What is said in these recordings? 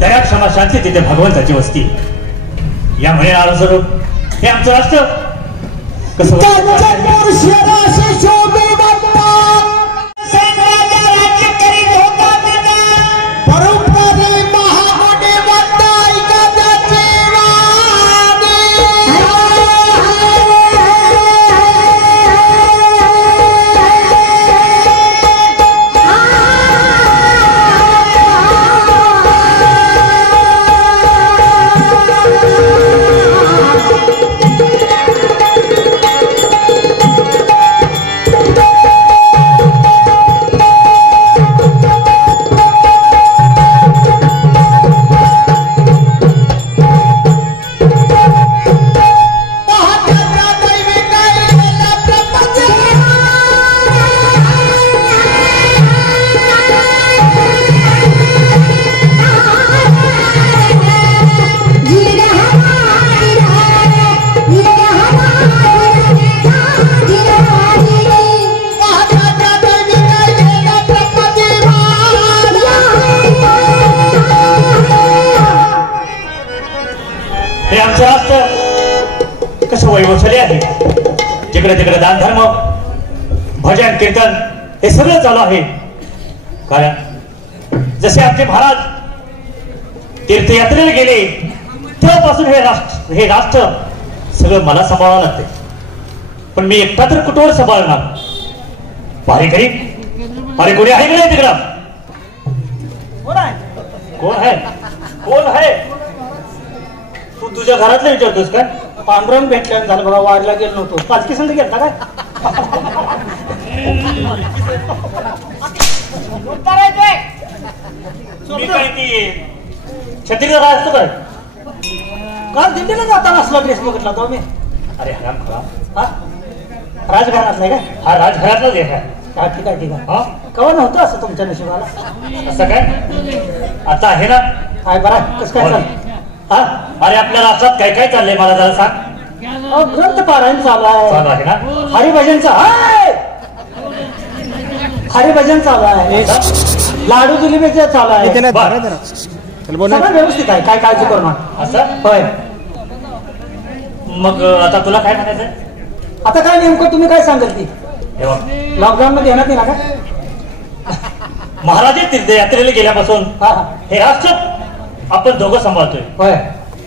दया क्षमा शांती तिथे भगवंताची वस्ती. या म्हणे स्वरूप हे आमचं राष्ट्र कसं कसं वैभवशाली आहे. जिकडे तिकडे दान धर्म भजन कीर्तन हे सगळं चालू आहे. कारण जसे आमचे महाराज तीर्थयात्रेला गेले तेव्हापासून हे राष्ट्र सगळं मला सांभाळावं लागते. पण मी एकटा तर कुठवर सांभाळणार. भारीकरी अरे कोणी आहे का तिकडं? कोण आहे? कोण आहे? तू तुझ्या घरातलं विचारतोस का? पांडुरंग भेटल्यानं झालं बघा. वारीला गेलो नव्हतो. पाचकी संध गेलता काय? मी काय ती छत्रीला काय असतं काय? काल दिंडीला जाताना असला ड्रेस बघितला तो मी. अरे हराम खरा. हा राजघरातला आहे का? हा राजघरातलाच आहे. हा ठीक आहे ठीक आहे. हा कवा नव्हतं असं तुमच्या नशिबाला? असं काय आता आहे ना? काय बरं कसं काय चाललं? हा अरे आपल्या राष्ट्रात काय काय चाललंय मला जरा सांग. ग्रंथ पारायण चालू आहे ना? हरिभजनचा हरिभजन चालू आहे. लाडू जिलेबीचं चालू आहे. सगळं व्यवस्थित आहे. काय काळजी करू नका. असं होय. मग आता तुला काय म्हणायचंय? आता काय नेमकं तुम्ही काय सांगाल ती? लॉकडाऊन मध्ये येणार नाही ना काय? महाराज तीर्थयात्रेला गेल्यापासून हे राष्ट्र आपण दोघं सांभाळतोय. होय.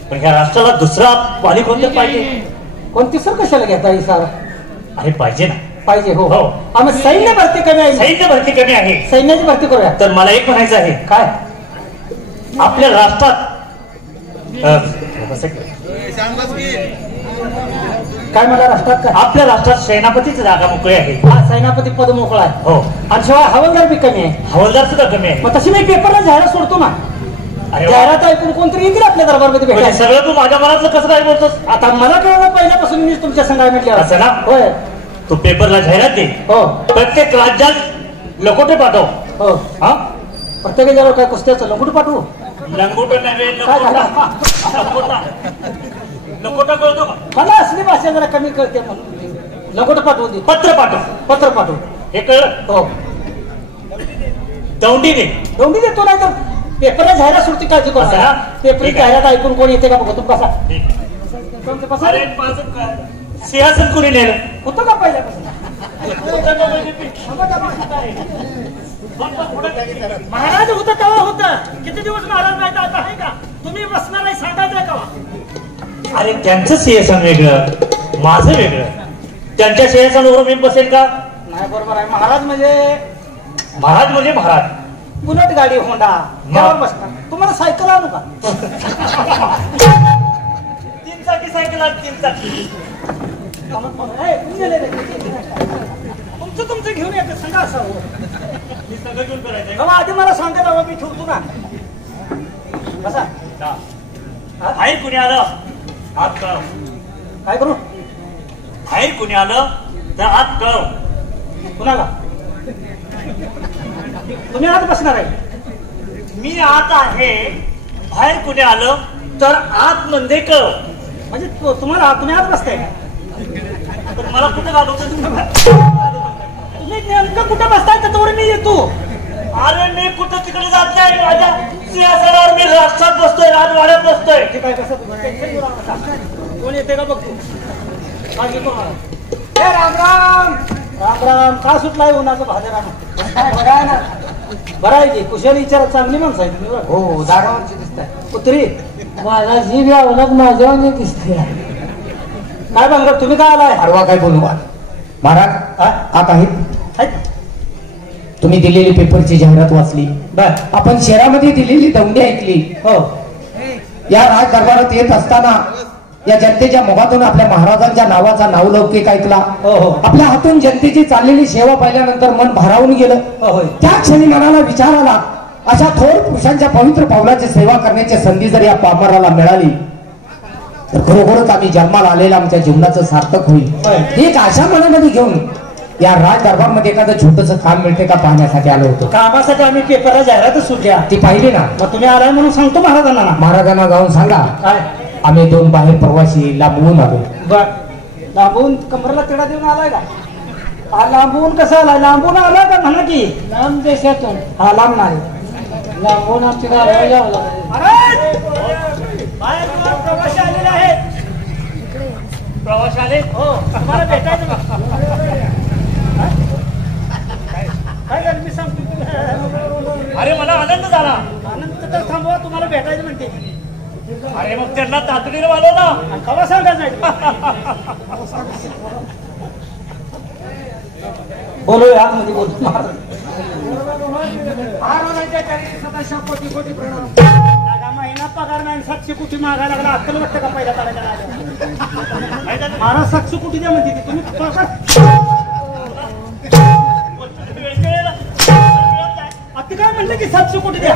पण ह्या राष्ट्राला दुसरा वाली कोणतं पाहिजे? कोणती सर कशाला घेता ही सर? अरे पाहिजे ना. पाहिजे. हो आम्ही सैन्य भरती कमी आहे. सैन्य भरती कमी आहे. सैन्याची भरती करूया. तर मला एक म्हणायचं आहे. काय? आपल्या राष्ट्रात काय मला राष्ट्रात काय? आपल्या राष्ट्रात सेनापतीची जागा मोकळी आहे. हा सेनापती पद मोकळा आहे. हो. आणि शिवाय हवालदार बी कमी आहे. हवालदार सुद्धा कमी आहे. मग तशी मी पेपरला जाहिरात सोडतो ना. जाहिरात ऐकून कोणतरी येतील आपल्या दरबारमध्ये भेटायला. सगळं तू माझ्या मनातलं कसं काय बोलतोस? आता मला कळलं पहिल्यापासून मी तुमच्या संघाला म्हटलं असं ना? होय. तू पेपरला जाहिरात दे. हो. प्रत्येक राज्यात लकोटे पाठव. हो. हा प्रत्येक जरा काय कुस्त्याचं लंगोट पाठवू? लंगोट नव्हे लंगोटा कळतो का? मला असली भाषा जरा कमी कळते म्हणून लंगोट पाठवू दे. पत्र पाठव. पत्र पाठवू. हे कळलं? हो. दौंडी दे. दौंडी देतो नाही तर पेपरला जाहिरात सुटती काळजी करू. पेपरी जाहिरात ऐकून कोण येते का बघतो. कसा सिंहासन कोणी नेलं होतं का पहिल्यापासून? महाराज होतं तेव्हा होतं. किती दिवस महाराज नाही आता आहे का? तुम्ही बसणार नाही सांगायचं का? अरे त्यांचं सिंहासन वेगळं माझं वेगळं. त्यांच्या सिंहासनावर मी बसेल का? नाही बरोबर आहे. महाराज म्हणजे महाराज बुलेट गाडी होंडा त्यावर बसणार. तुम्हाला सायकल आणू का? 3 चाकी सायकल आज 3 चाकी. तुमचं घेऊन येते सांगा. असं मी सगळं घेऊन करायचं. आधी मला सांगा बाबा मी ठेवतो ना. कसा आहे कुणी आलं हात कळव. काय करू? आहे कुणी आलं तर हात कळव. कुणाला? तुम्ही आत बसणार आहे? मी आत आहे. बाहेर कुणी आलं तर आत मध्ये कळव. म्हणजे तुम्हाला तुम्ही आत बसताय का? मला कुठे घालवतो? तुम्ही नेमकं कुठं बसताय त्याच्यावर मी येतो. अरे मी कुठं तिकडे जात नाही. माझ्या सिंहासनावर मी राष्ट्रात बसतोय, राजवाड्यात बसतोय. ते काय कसं कोण येते का बघतो. राम राम राम राम. का सुटलाय उन्हाचं भाजरानं? बरं आहे ना? बरं आहे की कुशल विचार. चांगली माणसं आहे तुम्ही. हो दारावरची दिसताय. कुत्री माझा जीव या उलट माझ्यावर दिसते. काय बघा तुम्ही काय आलाय? परवा काय बोलू महाराज आता आहे तुम्ही दिलेली पेपरची जाहिरात वाचली. बर आपण शहरामध्ये दिलेली दौंडी ऐकली. हो या राज दरबारात येत असताना या जनतेच्या मुखातून आपल्या महाराजांच्या नावाचा नावलौकिक ऐकला. हो हो आपल्या हातून जनतेची चाललेली सेवा पाहिल्यानंतर मन भारावून गेलं. हो होय. त्या क्षणी मनाला विचार आला, अशा थोर पुरुषांच्या पवित्र पावलाची सेवा करण्याची संधी जर या पामराला मिळाली तर खरोखरच आम्ही जन्माला आलेला आमच्या जीवनाचं सार्थक होईल. एक आशा मनामध्ये घेऊन या राज दरबारमध्ये एखादं छोटस काम मिळते का पाहण्यासाठी आलो होतो. कामासाठी आम्ही पेपरला जाहिरातच सुटल्या. ती पाहिली ना. मग तुम्ही आलाय म्हणून सांगतो महाराजांना ना. महाराजांना जाऊन सांगा काय आम्ही दोन बाहेर प्रवासी लांबवून आलो. बर लांबून कमरेला तिडा देऊन आलाय का? हा लांबून कसं आलाय? लांबून आलाय का म्हणा की लांब देशातून. हा लांब नाही. लांबून आमच्या गावाला यावं लागलं. प्रवासी आलेले आहेत. प्रवास आले. हो तुम्हाला भेटायचं ना. काय झालं मी सांगतो. अरे मला आनंद झाला. आनंद तर थांबवा, तुम्हाला भेटायचं म्हणते. अरे मग त्यांना तातडीने वाढव ना. कवा सांगायचं? बोलूया आतमध्ये बोलू. महिना पगार नाही 700 कोटी मागायला लागला. अक्कल वाटतं का पहिला करायला लागला? महाराज 700 कोटी द्या म्हणते ती. तुम्ही पगार आता काय म्हणलं की 700 कोटी द्या.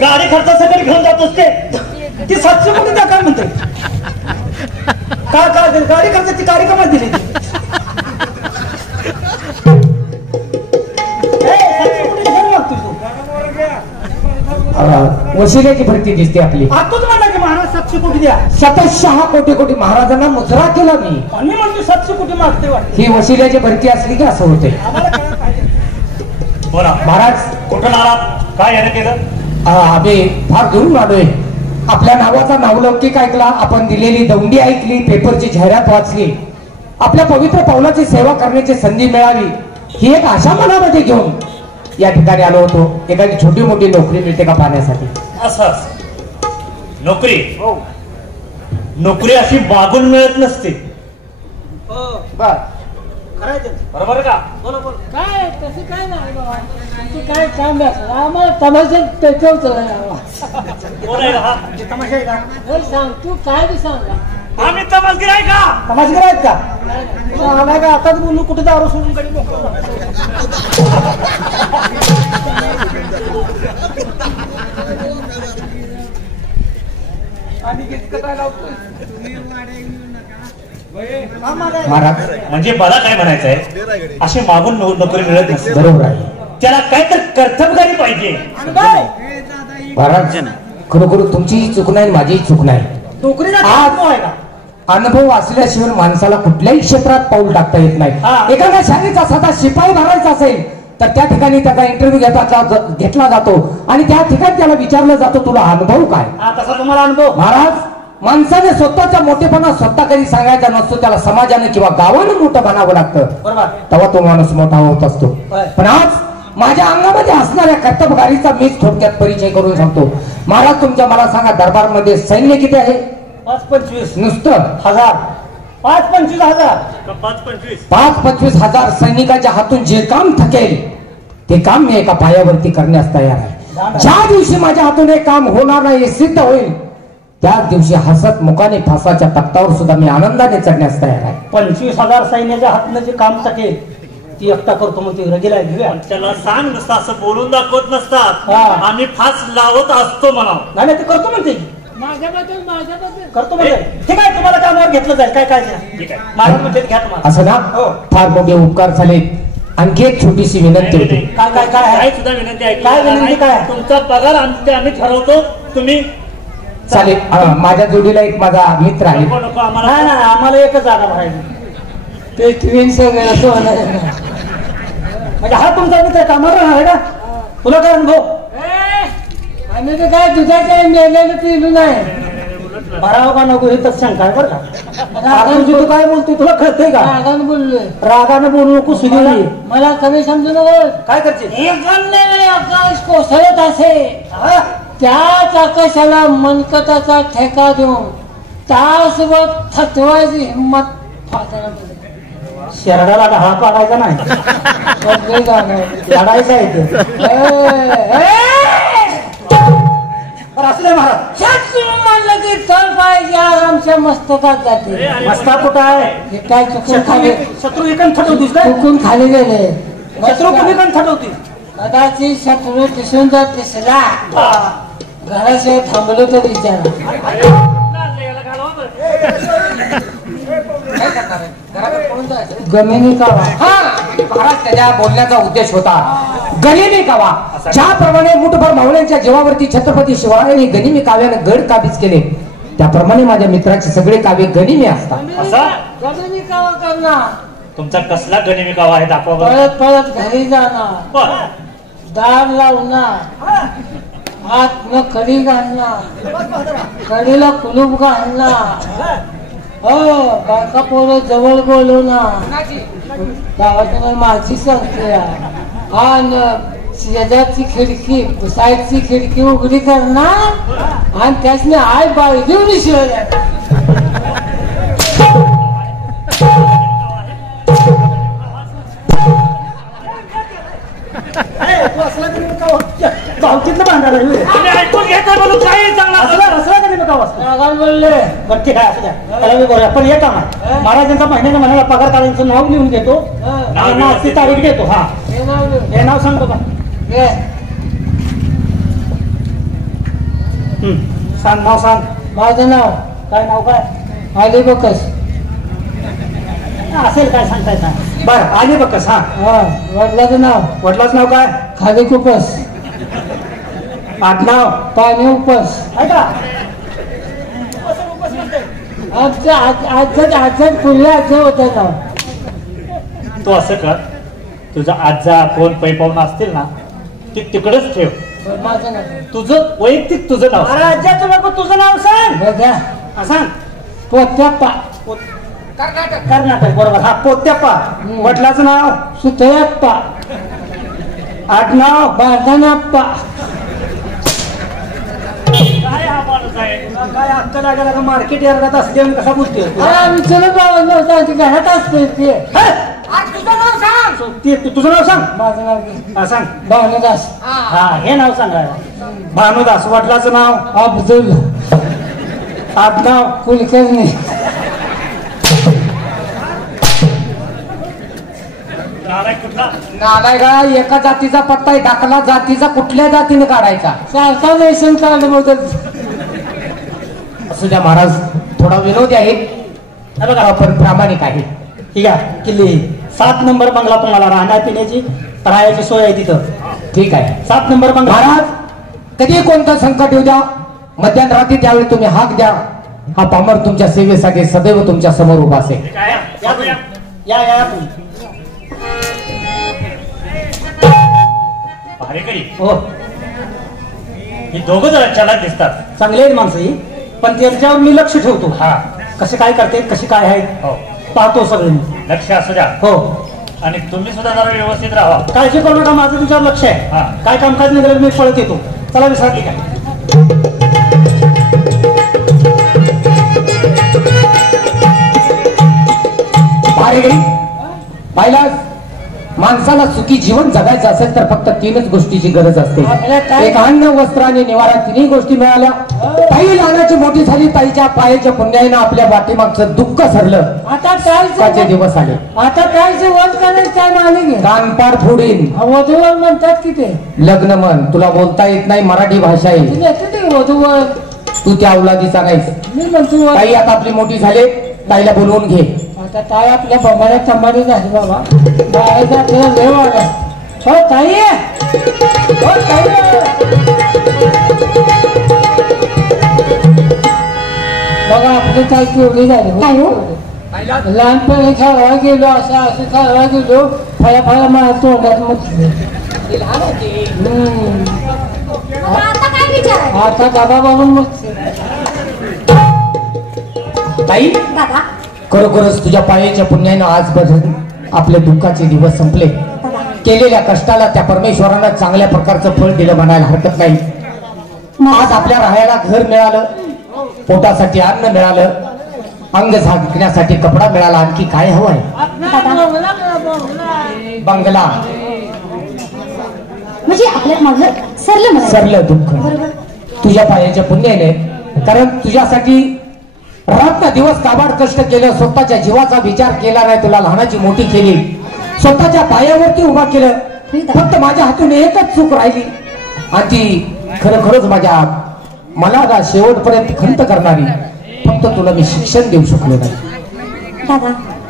गाडी खर्चासाठी घेऊन जातोस ते. ती 700 कोटी द्या काय म्हणते? का गाडी खर्चाची गाडी कमाल दिली ती? 700 कोटी घेऊन मागतो तू. वशिल्याची भरती दिसते आपली. आतच म्हणला की महाराज 700 कोटी द्या. 706 कोटी कोटी महाराजांना मुजरा केला मी. आणि म्हणतो 700 कोटी मागते वाटते. ही वशिल्याची भरती असली की असं होते. आम्हाला काय पाहिजे? बोला महाराज कुठून आलात? काय याने केलं? आम्ही फार दुरून आलोय. आपल्या नावाचा नावलौकिक ऐकला, आपण दिलेली दौंडी ऐकली, पेपरची जाहिरात वाचली, आपल्या पवित्र पावलाची सेवा करण्याची संधी मिळावी ही एक आशा मनामध्ये घेऊन या ठिकाणी आलो होतो. एखादी छोटी मोठी नोकरी मिळते का पाहण्यासाठी. असं नोकरी. नोकरी अशी मागून मिळत नसते. बर करायचं बरोबर का? बोला बोला. काय तसं काय नाही बाबा. तू काय काम द्यायचं आम्हाला तमाशा त्याच्यावर कोण आहे हा? तमाशा आहे का? सांग तू काय बी सांग. आम्ही तमासगीर आहे का? तमाशा आहेत का? आला का आताच बोलू कुठे दारू सोडून कडे मोकळं. महाराज म्हणजे मला काय म्हणायचंय, असे मागून नोकरी मिळत नसते. बरोबर आहे. त्याला काहीतरी कर्तबगारी पाहिजे. महाराज खरोखर तुमचीही चूक नाही, माझीही चूक नाही. नोकरीला आहे का? अनुभव असल्याशिवाय माणसाला कुठल्याही क्षेत्रात पाऊल टाकता येत नाही. एखाद्या शाळेचा साधा शिपाई भरायचा असेल तर त्या ठिकाणी त्याचा इंटरव्ह्यू घेतला जातो आणि त्या ठिकाणी त्याला विचारलं जातं तुला अनुभव काय. तसा तुम्हाला अनुभव. महाराज माणसाने स्वतःचा मोठेपणा स्वतः कधी सांगायचा नसतो, त्याला समाजाने किंवा गावानं मोठं बनावं लागतं. बरोबर. तेव्हा तो माणूस मोठा होत असतो. पण आज माझ्या अंगामध्ये असणाऱ्या कर्तबगारीचा मीच थोडक्यात परिचय करून सांगतो. महाराज तुमच्या मला सांगा दरबारमध्ये सैन्य किती आहे? 5-25 नुसतं 1000. 5-25 हजार. 5-25 हजार सैनिकाच्या हातून जे काम थकेल ते काम मी एका पायावरती करण्यास तयार आहे. ज्या दिवशी माझ्या हातून हे काम होणार नाही, हे सिद्ध होईल, त्याच दिवशी हसत मुखाने फासाच्या तख्तावर सुद्धा मी आनंदाने चढण्यास तयार आहे. 25,000 सैन्याच्या हातनं जे काम थकेल ती एकटा करतो मग ती रगेला घेऊया. त्याला सांग नसतं, असं बोलून दाखवत नसतात. हा. आम्ही फास लावत असतो म्हणा. नाही ते करतो म्हणते. माझ्याबद्दल करतो म्हणजे ठीक आहे. तुम्हाला कामावर घेतलं जाईल. काय काय ठीक आहे. मला म्हणजे घ्या तुम्हाला. असं ना. हो. फार मोठे उपकार झाले. आणखी एक छोटीशी विनंती होती. काय काय काय आहे? काय सुद्धा विनंती आहे. काय विनंती काय? तुमचा पगार आम्ही ठरवतो. तुम्ही चालेल. माझ्या जोडीला एक माझा मित्र आहे. नको नको आम्हाला. नाही नाही आम्हाला एकच जागा भरायची. ते ट्विन सगळं असं होणार. म्हणजे हा तुमचा मित्र कामावर राहणार आहे का? तुला काय अनुभव? आम्ही तर काय दुधाच्या मेलेलं पिलू नाही. भराव का नको हे तर शंका आहे बरं का. तुझी तू काय बोलतोय तुला कळतंय का? रागानं बोललोय. रागानं बोलू नको सुनील. मला कमी समजू नको. काय करते? एखाद्याने आकाश कोसळत असे त्याच आकाशाला मनकटाचा ठेका देऊन तासभर थतवायची हिंमत फासाला शरडाला ढाळ पाडायचा नाही, लढायचा आहे ते. असं नाही महाराज. म्हणलं की चल पाहिजे आमच्या मस्तकात जाते. मस्ता कुठं आहे? हे काय चुकून खाली शत्रू एकान थटवतीस काय? चुकून खाली गेले. शत्रू कुणी पण थटवतीस? कदाचित शत्रू दिसून जर दिसला घराशिवाय थांबलो तर विचारा. गमिनी कावा. हा महाराज त्याच्या बोलण्याचा उद्देश होता गनिमी कावा. ज्याप्रमाणे मुठभर मावळ्यांच्या जीवावरती छत्रपती शिवरायांनी गनिमी काव्यानं गड काबीज केले त्याप्रमाणे माझ्या मित्राचे सगळे काव्य गनिमी असतात. असा गमिनी कावा करणार. तुमचा कसला गनिमी कावा आहे दाखवा बरं. परत परत घरी जाणार. बरं. दार लावणार. आत न कडी घालणार. कडीला कुलूप घालणार. हो बायका पोरं जवळ बोलवणार. गावाच्या माझी सांगते आणि शेजारची खिडकी साईडची खिडकी उघडी करणार आणि त्यासने आय बाई देऊन शिवाय. तू असला तरी गावकीतलं बांधायला तुम्ही ऐकून घेता बोलू काही चांगला असला तरी गाव असतं. रागान बोलले. बरं ठीक आहे असू द्या. त्याला मी बरोबर पण येता ना महाराजांचा महिन्याच्या महिन्याला पगार काढायचं नाव लिहून घेतो आणि आजची तारीख देतो. हा हे नाव लिहून. हे नाव सांगतो का? घे. सांग नाव सांग. माझं नाव काय नाव काय आली बकस. असेल काय सांगताय ना. बरं आली बकस. हा वडिलाचं नाव वडिलाच नाव काय? खाली कुपस. आडनाव पाणी उपस. आहे का? आजच्या आजच्या पुढल्या आजच्या होत्या नाव. तू असं कर तुझा आजा कोण पै पाहुण असतील ना ते तिकडेच ठेव. माझं नाव तुझं वैयक्तिक तुझं नाव सांग. राज्याचं नको तुझं नाव सांग. बघा हा, सांग. पोत्याप्पा. कर्नाटक बरोबर. हा पोत्याप्पा. वडिलाचं नाव सुतयाप्पा. आडनाव बारदानाप्पा. काय हा माणूस आहे. काय अक्कल लागला का मार्केट यार्डात असते आणि कसा बोलतोय तू? विचारलं बाबा सांगते घरात असते ते. तुझं नाव सांग. तुझं नाव सांग. माझं नाव घे. हा सांग. भावनदास. हा हे नाव सांगा. भानुदास. वडिलाचं नाव अब्दुल. आडनाव कुलकर्णी. कुठला नालाय का एका जातीचा पत्ता आहे दाखला जातीचा कुठल्या जातीने काढायचा. सारखा रेशन कार्ड बदल. असू द्या महाराज थोडा विनोदी आहे बघा आपण प्रामाणिक आहे. ठीक आहे. किल्ली 7 नंबर बंगला तुम्हाला राहण्या पिण्याची राहायची सोय आहे तिथं. ठीक आहे 7 नंबर बंगला. महाराज कधी कोणतं संकट येऊ द्या मध्यरात्री त्यावेळी तुम्ही हाक द्या. हा पामर तुमच्या सेवेसाठी सदैव तुमच्या समोर उभा असेल. काय या तुम्ही. या तुम्ही. भारेकरी हो ही दोघं जरा चलाक दिसतात. चांगले आहेत माणसं ही पण त्यांच्यावर मी लक्ष ठेवतो. हा कसे काय करते कशी काय आहे हो पाहतो सगळं मी. लक्ष असू द्या. हो आणि तुम्ही सुद्धा जरा व्यवस्थित राहा. काळजी करू नका. माझं तुमच्यावर लक्ष आहे. हा. काय कामकाज निघालं मी पळत येतो. चला विसरली काय. भारेकरी पाहिलास माणसाला सुखी जीवन जगायचं असेल तर फक्त 3च गोष्टीची गरज असते. एक अन्न वस्त्र आणि निवारा. 3ही गोष्टी मिळाल्या. ताई लहानाची मोठी झाली. ताईच्या पायाच्या पुण्याईनं आपल्या पाठीमागचं दुःख सरलं. आता त्याचे काय दिवस आले. आता कायचे वर करायचं काय माने कानपाड फोडीन. वधूवर म्हणतात की ते लग्न म्हण. तुला बोलता येत नाही मराठी भाषा आहे. तुम्ही येते ते वधूवर. तू त्या अवलादीचा नाहीस. मी म्हणतो वर. ताई आता आपली मोठी झाली. ताईला बोलवून घे. आता ताई आपल्या बंबाऱ्या चंबारी झाली बाबा. बाहेरचा आपल्याला वेळ आला. हो ताई. हो ताई. बघा आपली ताई केवढी झाली. लहानपणी खेळायला गेलो असं खेळायला गेलो फळा मला तोंडात म्हटलं आता काय विचार आता दादा बाबा मग ताई दादा खरोखरच तुझ्या पायाच्या पुण्यानं आजपर्यंत आपले दुःखाचे दिवस संपले. केलेल्या कष्टाला त्या परमेश्वरानं चांगल्या प्रकारचं फळ दिलं म्हणायला हरकत नाही. आज आपल्या राहायला घर मिळालं, पोटासाठी अन्न मिळालं, अंग झाकण्यासाठी कपडा मिळाला. आणखी काय हवं आहे? बंगला म्हणजे आपल्या माझं सरलं सरलं दुःख तुझ्या पायाच्या पुण्याने. कारण तुझ्यासाठी रात्र दिवस काबाड कष्ट केलं, स्वतःच्या जीवाचा विचार केला नाही, तुला लहानाची मोठी केली, स्वतःच्या पायावरती उभा केलं. फक्त माझ्या हातून एकच चूक राहिली आणि ती खरोखरच मला शेवटपर्यंत खंत करणारी. फक्त तुला मी शिक्षण देऊ शकलो नाही.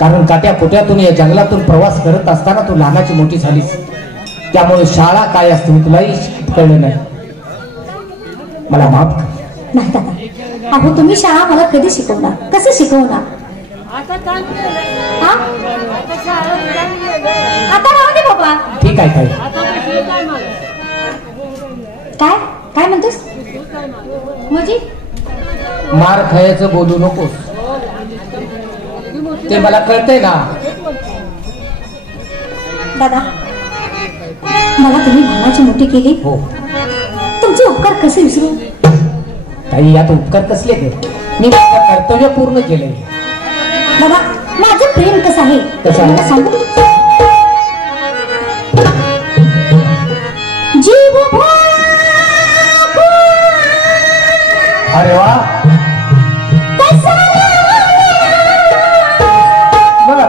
कारण काट्या कोट्यातून या जंगलातून प्रवास करत असताना तू लहानाची मोठी झालीस. त्यामुळे शाळा काय असते हे तुलाही कळलं नाही. मला माफ कर. नाही दादा, अहो तुम्ही शाळा मला कधी शिकवणार, कसं शिकवणार? आता राहू दे बाबा. ठीक आहे. काय काय म्हणतोस? म्हणजे मार खायचं बोलू नकोस, ते मला कळतंय ना. दादा, मला तुम्ही लहानाची मोठी केली. हो. तुमचे उपकार कसे विसरू? काही यात उपकार कसले ग? मी माझं कर्तव्य पूर्ण केलंय. दादा, माझं प्रेम कसं आहे कसं आहे? मला सांगू? जीव अरे वा, बघा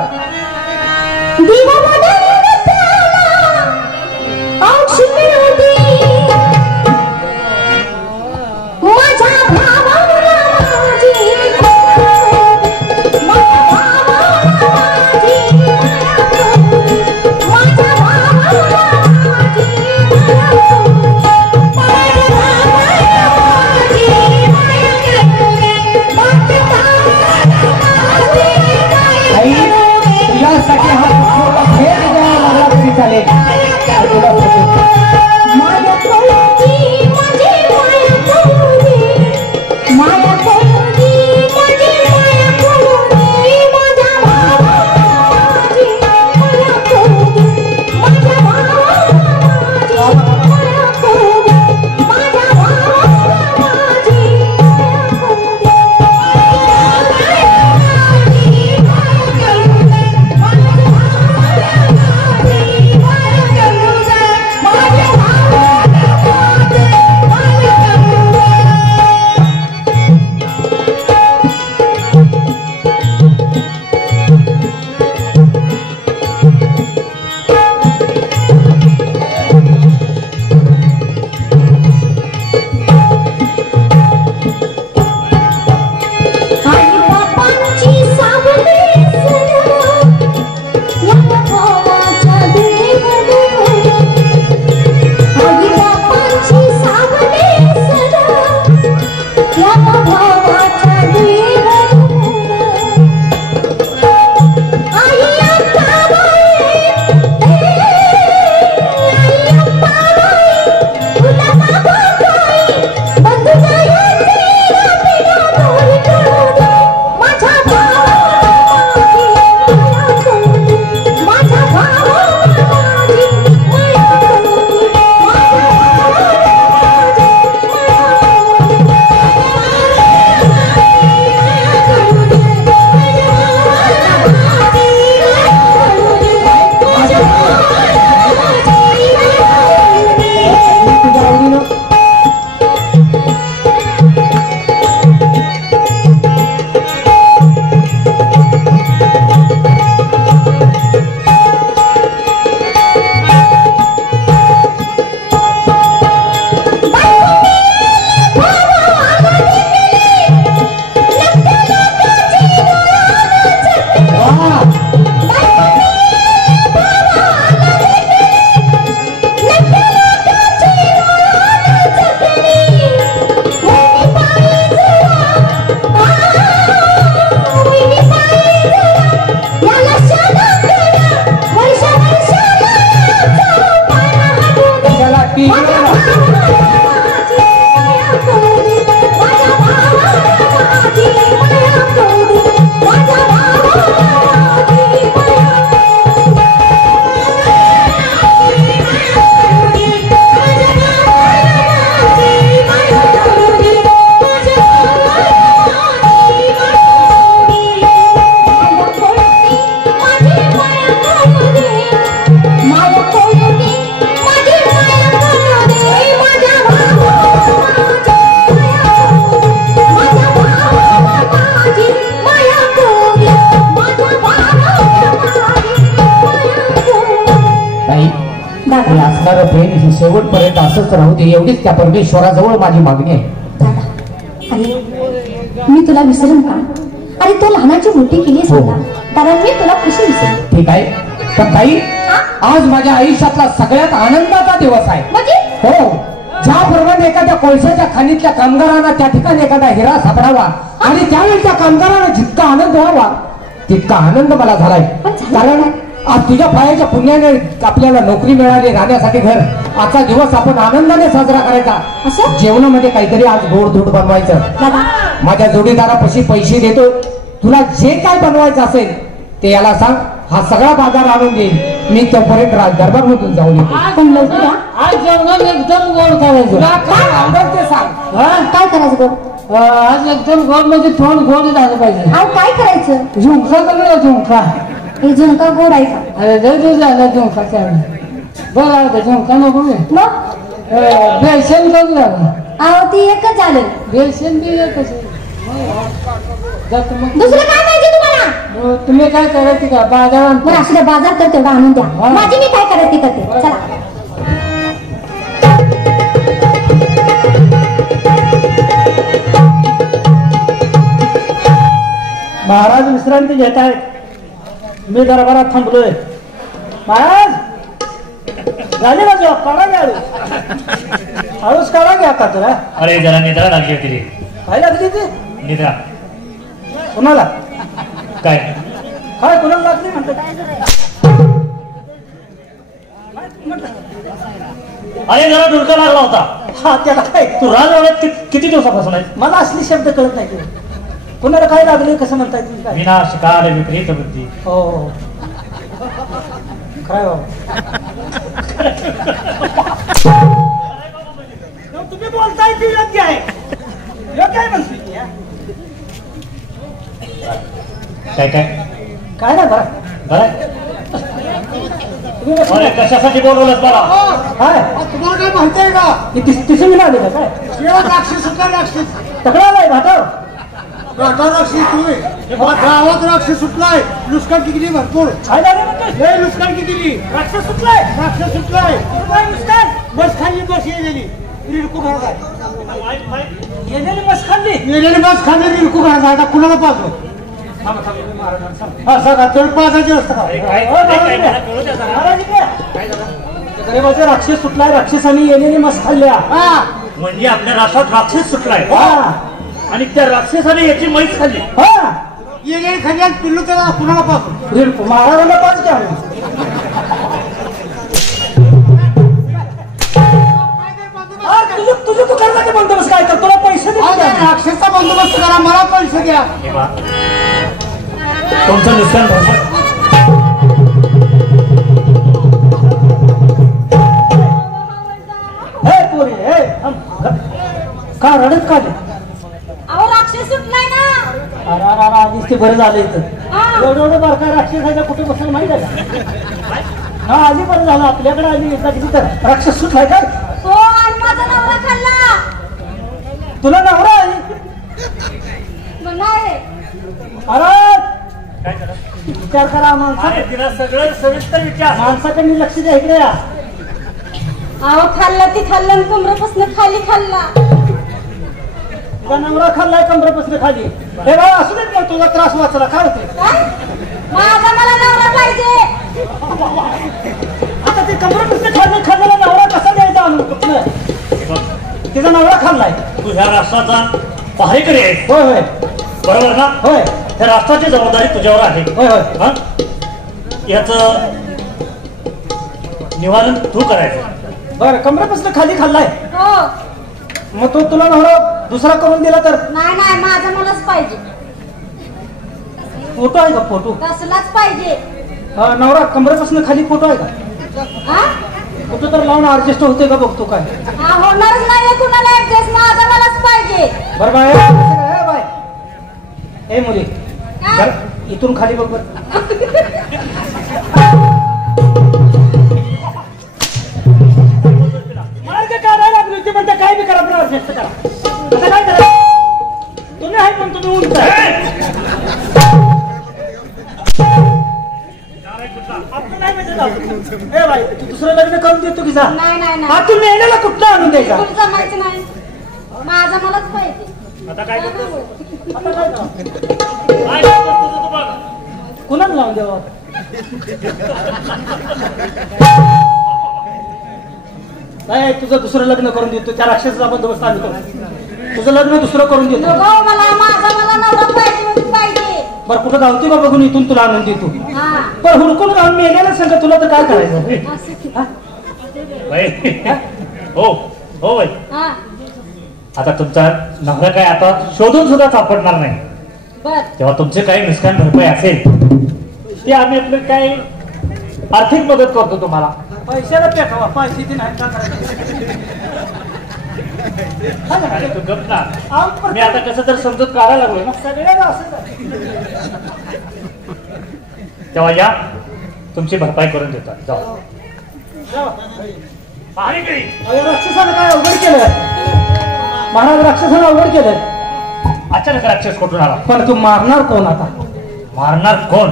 असंच राहू दे एवढीच त्या परमेश्वराजवळ माझी मागणी आहे. दादा अरे मी तुला विसरून का? अरे तू लहानाची मोठी केलीस मला दादा, मी तुला कशी विसरेन? ठीक आहे पण ताई आज माझ्या आयुष्यातला सगळ्यात आनंदाचा दिवस आहे. म्हणजे हो, ज्याप्रमाणे एखाद्या कोळशाच्या खाणीतल्या कामगारांना त्या ठिकाणी एखादा हिरा सापडावा आणि त्यावेळी त्या कामगारांना जितका आनंद व्हावा तितका आनंद मला झालाय. कारण आज तुझ्या पायाच्या पुण्याने आपल्याला नोकरी मिळाली, राहण्यासाठी घर. आजचा दिवस आपण आनंदाने साजरा करायचा. असं जेवणामध्ये काहीतरी आज गोड धोड बनवायचं. दादा माझ्या जोडीदारापाशी पैसे देतो, तुला जे काय बनवायचं असेल ते याला सांग, हा सगळा बाजार आणून देईल. मी तोपर्यंत दरबार मधून जाऊन येतो. पण लवकर या. आज जेवण एकदम गोड करायचं. तुला काय आवडत ते सांग. काय करायचं गोड? आज एकदम गोड म्हणजे थोडं गोड झालं पाहिजे. अहो काय करायचं? झुंका करूया झुंका. हे झुणका गोड आहे का? अरे लय झाला झुंका त्यावेळी. बरं आता झुंका नको मी मग बेसन करूया. अहो ती एकच झालं. बेसन बी कसं मग दुसरं काय पाहिजे तुम्हाला? तुम्ही काय करायचं का बाजारात? बरं असू द्या, बाजार तर तेवढा आणून द्या. हा. माझी मी काय करायची करते. चला महाराज विश्रांती घेत आहेत. मी दरबारात थांबलोय. महाराज झाली ना जॉब, काढा घ्या हळूच काढा घ्या आता तुला. अरे जरा निद्रा लागली होती रे. काय लागली ती? निद्रा कुणाला? काय काय कुणाला लागली म्हणतो? अरे जरा डुलका लागला होता. हा त्याला काय? तू राजवाड्यात किती दिवसापासून आहे? मला असली शब्द कळत नाही. कुणाला काय लागले कसं म्हणताय तुम्ही? काय विनाश काल विपरीत बुद्धी. हो हो खरंय बाबा. तुम्ही बोलताय ती योग्य आहे. योग्य आहे म्हणतो ती, हा? काय काय काय ना बरं बरं तुम्ही लक्ष अरे द्या. कशासाठी बोलवलंस मला? काय तुम्हाला काय माहितीये का? तिथे मिळाले का काय? केवळ राक्षस सुटला राक्षस. तक्रार आहे भाटाव. गाठा राक्षस तुम्ही. गावात राक्षस सुटलाय. लुस्कान किती भरपूर. काय झालं म्हणतोय? लय लुस्कान किती. राक्षस सुटलाय. राक्षस सुटलाय. काय नुसतं? बस खाल्ली बस येलेली. रिडकू घरात आहे. येण्याने मस्त खाल्ली. येलेली बस खाल्ली रिडकू घरात आहे. आता कुणाला पाहतो? हा सगळा तेवढं पाजायची असतं का? अरे काय काय मला कळू द्या जरा. महाराज इकडे. गरीबाचा राक्षस सुटलाय. राक्षसाने येण्याने मस्त खाल्ल्या. हा म्हणजे आपल्या राष्ट्रात राक्षस सुटलाय हा आणि त्या राक्षसाने याची मैच खाल्ली. हा येलेली खाल्ली आणि पिल्लू त्याला कुणाला पाहतो? रिडकू महाराजांना पाच घ्या. तुझं तू करता ते बंदोबस्त काय कर? तुला पैसे हा, त्या दे. राक्षसचा बंदोबस्त करा. मला पैसे द्या. हे बा, तुमचं नुकसान भरपाई. हे पोरी हे का रडत का ते? अहो राक्षस सुटलाय ना. अरे अरे अरे आधीच ते बरं झालं इथं. हा. एवढं बारका राक्षस आहे कुठे बसेल माहिती आहे का? हा आधी बरं झालं आपल्याकडे आली एकदा किती तर राक्षस सुटलाय काय? हो आणि माझा नवरा खाल्ला. तुला नवरा आहे? नाही अरे काय करा? विचार करा माणसा. अरे तिला सगळं सविस्तर विचार. माणसाकडे लक्ष द्या. इकडे या. अहो खाल्ला ती खाल्ला आणि कमरेपासून खाली खाल्ला. तुझा नवरा खाल्लाय कमरेपासून खाली. हे बाबा असू देत मग तुझा त्रास वाचला. काय होते काय? माझा मला नवरा पाहिजे. आता ते कमरेपासून खाल्लेला नवरा कसा द्यायचा आणून कुठलं? हे बघ, तिचा नवरा खाल्लाय. तू ह्या राष्ट्राचा पहारेकरी आहेस होय होय बरोबर ना? होय त्या राष्ट्राची जबाबदारी तुझ्यावर आहे. होय होय हा? याचं निवारण तू करायचं. बरं कमरेपासून खाली खाल्लाय. हो मग तो तुला नवरा दुसरा करून दिला तर? नाही नाही माझा मलाच पाहिजे. फोटो आहे का? फोटो कसलाच पाहिजे. नवरा कमरेपासून खाली फोटो आहे का? हा फोटो तर लावून ऍडजस्ट होते का बघतो काय? हा होणारच नाही कुणाला ऍडजस्ट. माझा मलाच पाहिजे. बरं बाय ए बाय ए मुली काय? बरं इथून खाली बघ बरं. मार्ग काढायला लागली होती म्हणते काय बी करा पण ऍडजस्ट करा. आता काय करा? तुम्ही आहे पण तुम्ही उंच आहे. आपण नाही म्हणजे जाऊ. ए बाई तू दुसरं लग्न करून देतो की जा नाही नाही हा नाही तू मेलेला कुठला आणून द्यायचा तुला जमायचं नाही माझा मलाच पाहिजे आता काय करतोस? आता काय करावं? काय करतोस तुझं तू बघ. कुणाला लावून द्यावं नाही तुझं दुसरं लग्न करून देतो त्या राक्षसाचा बंदोबस्त आम्ही करू तुझं लग्न दुसरं करून देतो नको मला माझा मला नवरा पाहिजे म्हणजे पाहिजे बरं कुठं गावती का बघून इथून तुला आणून देतो हा पण हुडकून गावून मेलेला सांगा तुला तर काय करायचं असं की. हा? बाई. हो हो बाई. हा आता तुमचा नवरा काय आता शोधून सुद्धा सापडणार नाही बर तेव्हा तुमचे काही नुकसान भरपाई असेल ते आम्ही आपलं काय आर्थिक मदत करतो तुम्हाला. पैशाला पेटावा पैसे ते नाही का करायचं हा ना? अरे तू गप ना. आम मी आता कसं तर समजूत काढायला लागलोय ना. सगळ्याला असंच आहे. तेव्हा या तुमची भरपाई करून देतात जाऊ. जावा. पाणी करी. अरे राक्षसानं काय अवघड केलं महाराज राक्षसानं अवघड केलं अचानक राक्षस कुठून आला. पण तू मारणार कोण आता मारणार कोण.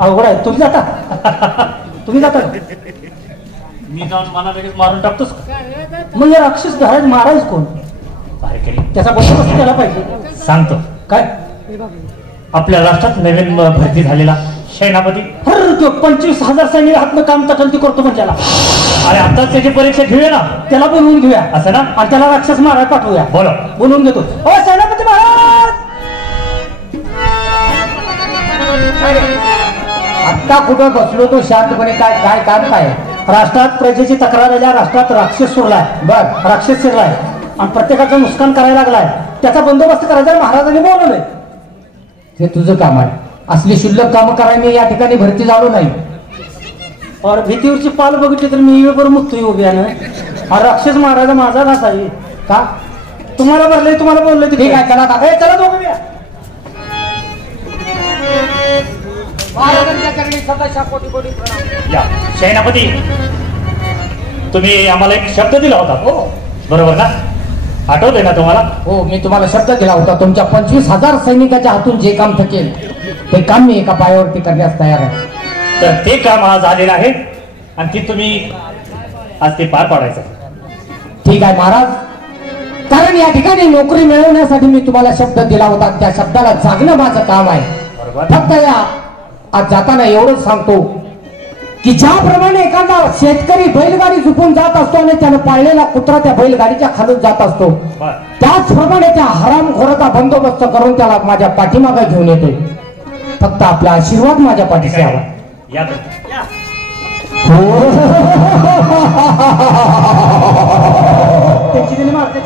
अवघड आहे तुम्ही जाता तुम्ही जाता का? मी जाऊन मला लगेच मारून टाकतोस का? मग हे राक्षस घरात मारायच कोण पाणी करी. त्याचा बंदोबस्त केला पाहिजे सांगतो. काय आपल्या राष्ट्रात नवीन भरती झालेला सेनापती. हर तो 25,000 सैनिक हातनं काम तकलती करतो म्हणजे त्याला अरे आताच त्याची परीक्षा घेऊया ना. त्याला बोलवून घेऊया असं ना. आणि त्याला राक्षस मारायला पाठवूया बोलो. बोलवून घेतो ओ सेनापती महाराज आत्ता कुठं बसलो तो शांतपणे काय काय काम काय राष्ट्रात प्रजेची तक्रार आल्या राष्ट्रात राक्षस सुरलाय बर राक्षस शिरलाय आणि प्रत्येकाचं नुकसान करायला लागलाय त्याचा बंदोबस्त करायचा महाराजांनी बोलवलंय हे तुझं काम आहे असली शुल्लक कामं करायला मी या ठिकाणी भरती झालो नाही और भीतीवरची पाल बघितली तर मी वेळभर मुक्तोय उभ्यानं हा राक्षस महाराजा माझा घास आहे का तुम्हाला भरलंय तुम्हाला बोललंय ठीक आहे चला दादा ए, चला दोघं बी या. महाराजांच्या चरणी सदाशा कोटी कोटी प्रणाम. या सेनापती तुम्ही आम्हाला एक शब्द दिला होता. हो बरोबर ना. आठवतंय ना तुम्हाला. हो मी तुम्हाला शब्द दिला होता तुमच्या 25,000 सैनिकाच्या हातून जे काम थकेल ते काम मी एका पायावरती करण्यास तयार आहे. तर ते काम आज आलेलं आहे आणि ती तुम्ही आज ते पार पाडायचं. ठीक आहे महाराज कारण या ठिकाणी नोकरी मिळवण्यासाठी मी तुम्हाला शब्द दिला होता त्या शब्दाला जागणं माझं काम आहे. बरोबर. फक्त या आज जाताना एवढंच सांगतो की ज्याप्रमाणे एखादा शेतकरी बैलगाडी झुकून जात असतो आणि त्यानं पाळलेला कुत्रा त्या बैलगाडीच्या खालून जात असतो बर. त्याचप्रमाणे त्या हरामखोराचा बंदोबस्त करून त्याला माझ्या पाठीमागे घेऊन येतोय. फक्त आपला आशीर्वाद माझ्या पाठीशी हवा. या तुम्ही. या. हो त्यांची दिली मारते